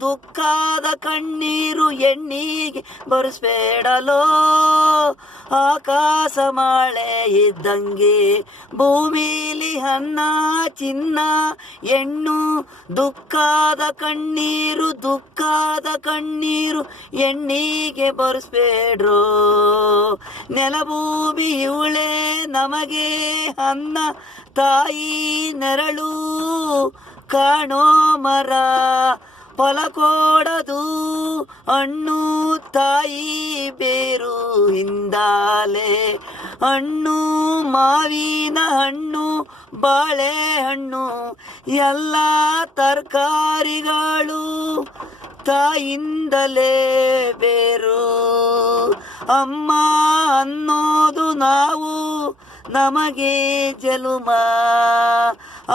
ದುಃಖದ ಕಣ್ಣೀರು ಎಣ್ಣೀಗೆ ಬರೆಸ್ಬೇಡಲೋ. ಆಕಾಶ ಮಳೆ ಇದ್ದಂಗೆ ಭೂಮಿಲಿ ಅನ್ನ ಚಿನ್ನ ಹೆಣ್ಣು. ದುಃಖದ ಕಣ್ಣೀರು ಎಣ್ಣೀಗೆ ಬರೆಸ್ಬೇಡ್ರೋ. ನೆಲಭೂಮಿ ಇವಳೆ ನಮಗೆ ಅನ್ನ ತಾಯಿ ನೆರಳು. ಕಾಣೋ ಮರ ಫಲ ಕೊಡದು ಹಣ್ಣು ತಾಯಿ ಬೇರು ಹಿಂದಾಲೆ. ಹಣ್ಣು ಮಾವಿನ ಹಣ್ಣು ಬಾಳೆಹಣ್ಣು ಎಲ್ಲ ತರಕಾರಿಗಳು ತಾಯಿಂದಲೇ ಬೇರು. ಅಮ್ಮ ಅನ್ನೋದು ನಾವು ನಮಗೆ ಜನುಮ.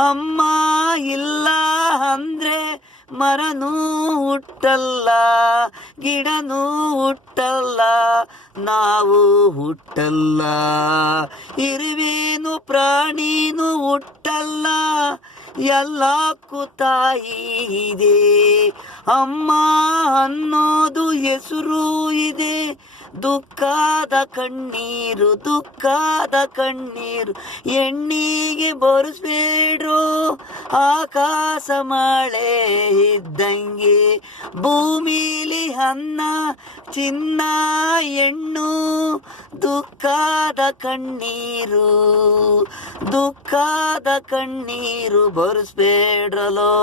ಅಮ್ಮ ಇಲ್ಲ ಅಂದ್ರೆ ಮರನೂ ಹುಟ್ಟಲ್ಲ, ಗಿಡನೂ ಹುಟ್ಟಲ್ಲ, ನಾವು ಹುಟ್ಟಲ್ಲ. ಇರುವೇನು ಪ್ರಾಣಿನೂ ಹುಟ್ಟಲ್ಲ, ಎಲ್ಲಕ್ಕೂ ತಾಯಿ ಇದೆ. ಅಮ್ಮ ಅನ್ನೋದು ಹೆಸರು ಇದೆ. ದುಃಖದ ಕಣ್ಣೀರು ಎಣ್ಣೀಗೆ ಬರೆಸ್ಬೇಡ್ರೋ. ಆಕಾಶ ಮಳೆ ಇದ್ದಂಗೆ ಭೂಮಿಲಿ ಅನ್ನ ಚಿನ್ನ ಹೆಣ್ಣು. ದುಃಖದ ಕಣ್ಣೀರು ಬರೆಸ್ಬೇಡ್ರಲೋ.